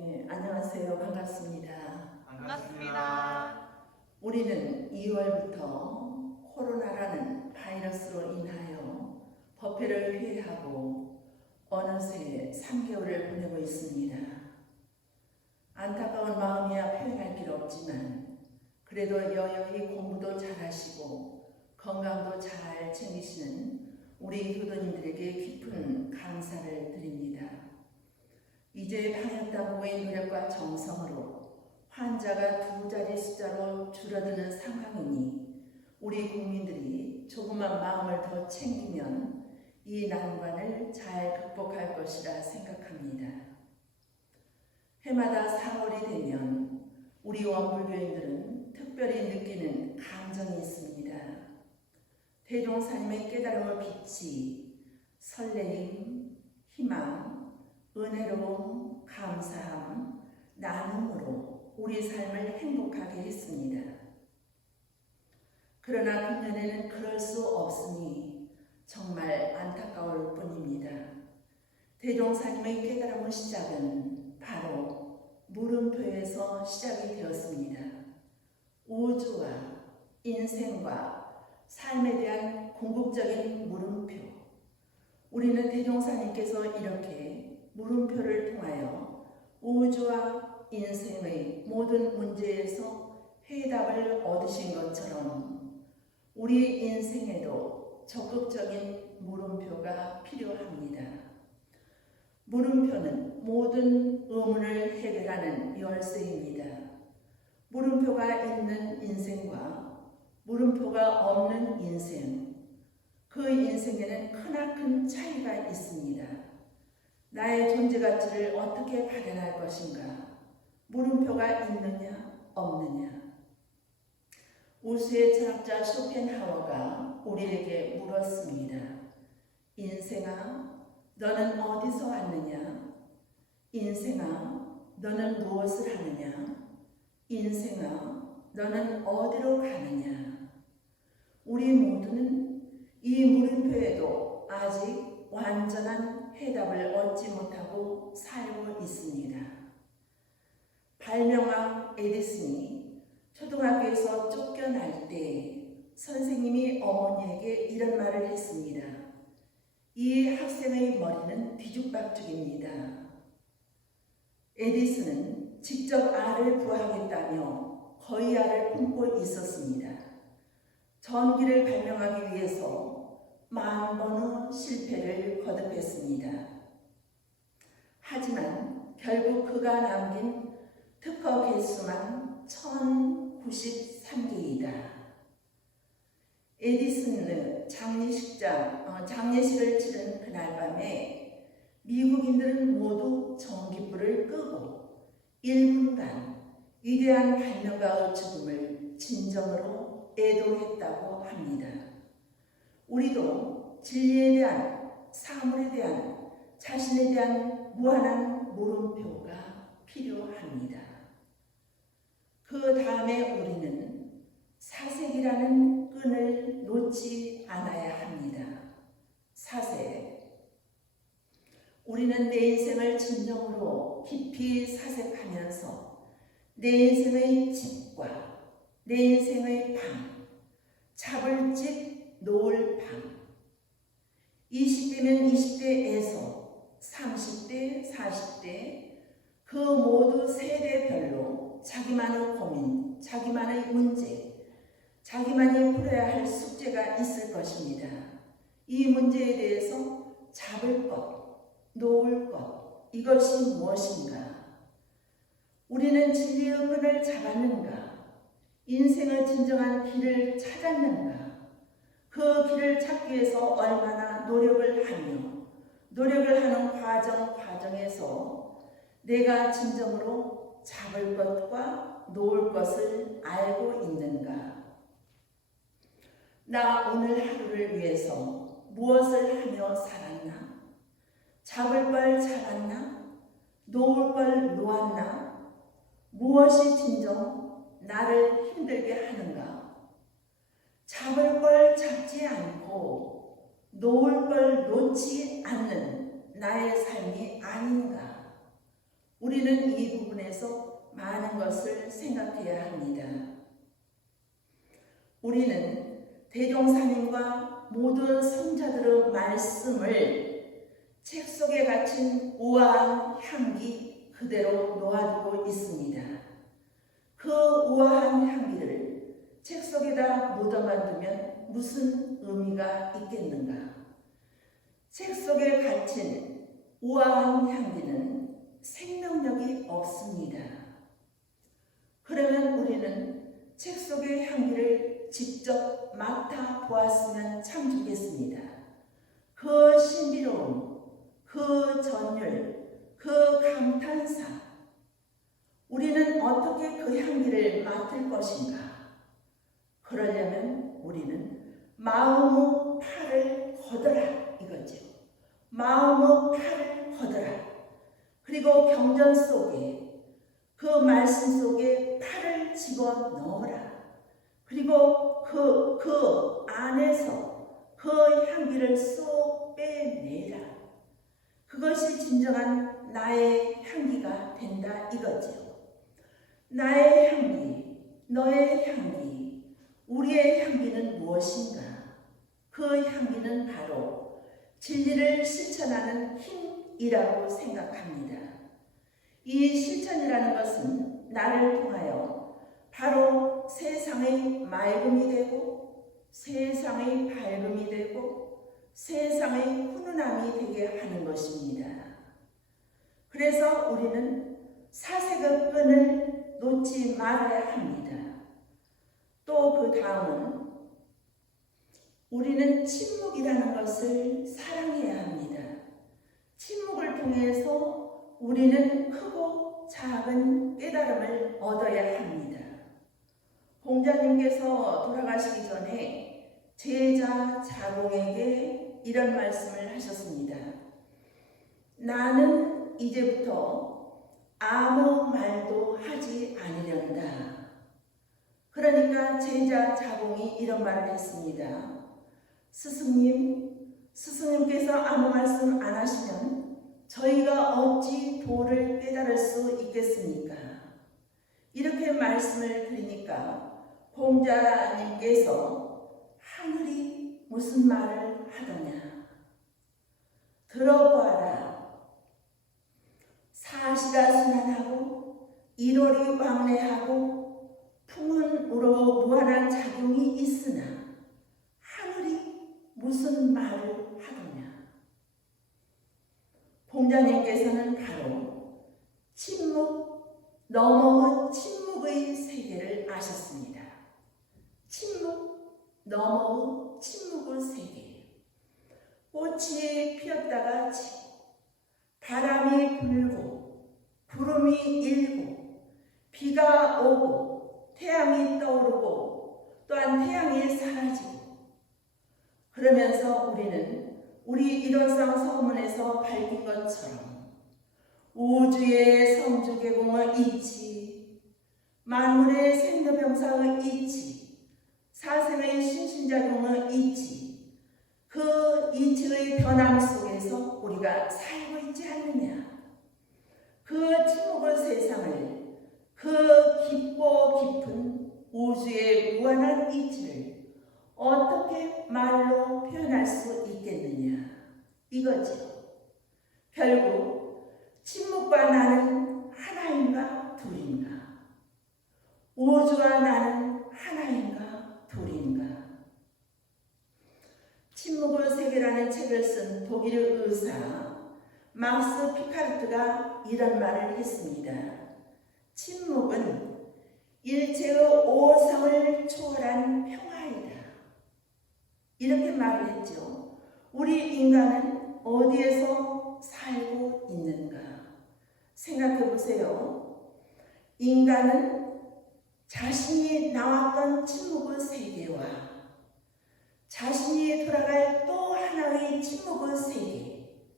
네, 안녕하세요. 반갑습니다. 반갑습니다. 우리는 2월부터 코로나라는 바이러스로 인하여 법회를 회의하고 어느새 3개월을 보내고 있습니다. 안타까운 마음이야 표현할 길 없지만 그래도 여여히 공부도 잘하시고 건강도 잘 챙기시는 우리 교도님들에게 깊은 감사를 드립니다. 이제 방역당국의 노력과 정성으로 환자가 두 자리 숫자로 줄어드는 상황이니 우리 국민들이 조그만 마음을 더 챙기면 이 난관을 잘 극복할 것이라 생각합니다. 해마다 4월이 되면 우리 원불교인들은 특별히 느끼는 감정이 있습니다. 대종사님의 깨달음을 비치 설레임, 희망, 은혜로움, 감사함, 나눔으로 우리 삶을 행복하게 했습니다. 그러나 금년에는 그럴 수 없으니 정말 안타까울 뿐입니다. 대종사님의 깨달음의 시작은 바로 물음표에서 시작이 되었습니다. 우주와 인생과 삶에 대한 궁극적인 물음표. 우리는 대종사님께서 이렇게 물음표를 통하여 우주와 인생의 모든 문제에서 해답을 얻으신 것처럼 우리 인생에도 적극적인 물음표가 필요합니다. 물음표는 모든 의문을 해결하는 열쇠입니다. 물음표가 있는 인생과 물음표가 없는 인생, 그 인생에는 크나큰 차이가 있습니다. 나의 존재 가치를 어떻게 발현할 것인가? 물음표가 있느냐, 없느냐? 우수의 철학자 쇼펜하워가 우리에게 물었습니다. 인생아, 너는 어디서 왔느냐? 인생아, 너는 무엇을 하느냐? 인생아, 너는 어디로 가느냐? 우리 모두는 이 물음표에도 아직 완전한 해답을 얻지 못하고 살고 있습니다. 발명왕 에디슨이 초등학교에서 쫓겨날 때 선생님이 어머니에게 이런 말을 했습니다. 이 학생의 머리는 뒤죽박죽입니다. 에디슨은 직접 알을 구하겠다며 거의 알을 품고 있었습니다. 전기를 발명하기 위해서 만 번의 실패를 거듭했습니다. 하지만 결국 그가 남긴 특허 개수만 1093개이다. 에디슨의 장례식장, 어, 장례식을 치른 그날 밤에 미국인들은 모두 전기불을 끄고 1분간 위대한 발명가의 죽음을 진정으로 애도했다고 합니다. 우리도 진리에 대한 사물에 대한 자신에 대한 무한한 물음표가 필요합니다. 그 다음에 우리는 사색이라는 끈을 놓지 않아야 합니다. 사색. 우리는 내 인생을 진정으로 깊이 사색하면서 내 인생의 집과 내 인생의 방, 잡을 집, 놓을 방, 20대면 20대에서 30대, 40대, 그 모두 세대별로 자기만의 고민, 자기만의 문제, 자기만이 풀어야 할 숙제가 있을 것입니다. 이 문제에 대해서 잡을 것, 놓을 것, 이것이 무엇인가? 우리는 진리의 끈을 잡았는가? 인생의 진정한 길을 찾았는가? 그 길을 찾기 위해서 얼마나 노력을 하며 노력을 하는 과정 과정에서 내가 진정으로 잡을 것과 놓을 것을 알고 있는가? 나 오늘 하루를 위해서 무엇을 하며 살았나? 잡을 걸 잡았나? 놓을 걸 놓았나? 무엇이 진정 나를 힘들게 하는가? 잡을 걸 잡지 않고 놓을 걸 놓지 않는 나의 삶이 아닌가? 우리 우리는 이 부분에서 많은 것을 생각해야 합니다. 우리는 대종사님과 모든 성자들의 말씀을 책 속에 갇힌 우아한 향기 그대로 놓아두고 있습니다. 그 우아한 향기를 책 속에다 묻어만 두면 무슨 의미가 있겠는가? 책 속에 갇힌 우아한 향기는 생명력이 없습니다. 그러면 우리는 책 속의 향기를 직접 맡아 보았으면 참 좋겠습니다. 그 신비로움, 그 전율, 그 감탄사, 우리는 어떻게 그 향기를 맡을 것인가? 그러려면 우리는 마음의 팔을 걷어라 이거죠. 마음의 팔을 걷어라. 그리고 경전 속에 그 말씀 속에 팔을 집어 넣어라. 그리고 그, 그 안에서 그 향기를 쏙 빼내라. 그것이 진정한 나의 향기가 된다 이거죠. 나의 향기, 너의 향기, 우리의 향기는 무엇인가? 그 향기는 바로 진리를 실천하는 힘이라고 생각합니다. 이 실천이라는 것은 나를 통하여 바로 세상의 맑음이 되고 세상의 밝음이 되고 세상의 훈훈함이 되게 하는 것입니다. 그래서 우리는 사색의 끈을 놓지 말아야 합니다. 또 그 다음은 우리는 침묵이라는 것을 사랑해야 합니다. 침묵을 통해서 우리는 크고 작은 깨달음을 얻어야 합니다. 공자님께서 돌아가시기 전에 제자 자공에게 이런 말씀을 하셨습니다. 나는 이제부터 아무 말도 하지 아니련다. 그러니까 제자 자공이 이런 말을 했습니다. 스승님, 스승님께서 아무 말씀 안 하시면 저희가 어찌 도를 깨달을 수 있겠습니까? 이렇게 말씀을 드리니까 공자님께서 하늘이 무슨 말을 하더냐? 들어보아라. 사시가 순환하고 일월이 왕래하고 우러 무한한 작용이 있으나 하늘이 무슨 말을 하더냐? 공자님께서는 바로 침묵, 넘어온 침묵의 세계를 아셨습니다. 침묵, 넘어온 침묵의 세계. 꽃이 피었다가 지고, 바람이 불고, 구름이 일고, 비가 오고, 태양이 떠오르고, 또한 태양이 사라지고, 그러면서 우리는 우리 일원상 서문에서 밝힌 것처럼 우주의 성주계공의 이치, 만물의 생로병사의 이치, 사생의 신신작용의 이치, 그 이치의 변함 속에서 우리가 살고 있지 않느냐. 그 침묵의 세상을, 그 깊고 깊은 우주의 무한한 이치를 어떻게 말로 표현할 수 있겠느냐. 이거죠. 결국 침묵과 나는 하나인가 둘인가? 우주와 나는 하나인가 둘인가? 침묵의 세계라는 책을 쓴 독일 의사 막스 피카르트가 이런 말을 했습니다. 침묵은 일체의 오성을 초월한 평화 이렇게 말을 했죠. 우리 인간은 어디에서 살고 있는가? 생각해 보세요. 인간은 자신이 나왔던 침묵의 세계와 자신이 돌아갈 또 하나의 침묵의 세계,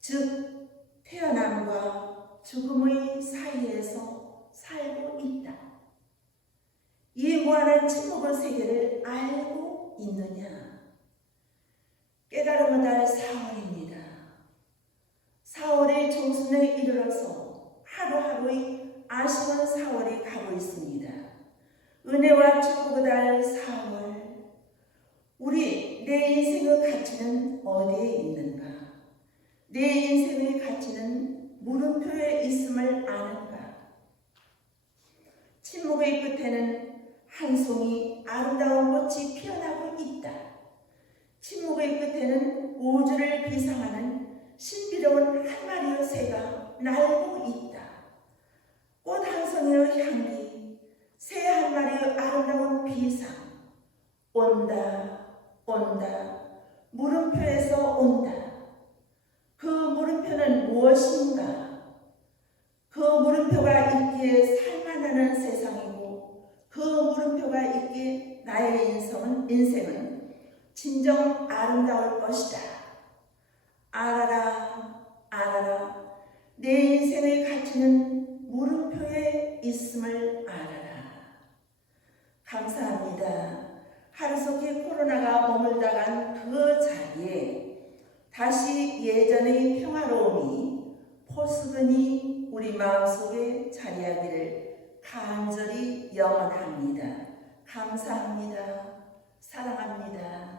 즉 태어남과 죽음의 사이에서 살고 있다. 이 무한한 침묵의 세계를 알고 있느냐? 깨달음을 달 사월입니다. 사월의 정순에 이르러서 하루하루의 아쉬운 사월이 가고 있습니다. 은혜와 축복을 달 사월 우리 내 인생의 가치는 어디에 있는가? 내 인생의 가치는 물음표에 있음을 아는가? 침묵의 끝에는 한 송이 아름다운 꽃이 피 우주를 비상하는 신비로운 한 마리의 새가 날고 있다. 꽃 한 송이의 향기, 새 한 마리의 아름다운 비상, 온다, 온다, 물음표에서 온다. 그 물음표는 무엇인가? 그 물음표가 있기에 살만하는 세상이고 그 물음표가 있기에 나의 인생은, 인생은 진정 아름다울 것이다. 알아라, 알아라. 내 인생의 가치는 물음표에 있음을 알아라. 감사합니다. 하루속히 코로나가 머물다간 그 자리에 다시 예전의 평화로움이 포스근히 우리 마음속에 자리하기를 간절히 영원합니다. 감사합니다. 사랑합니다.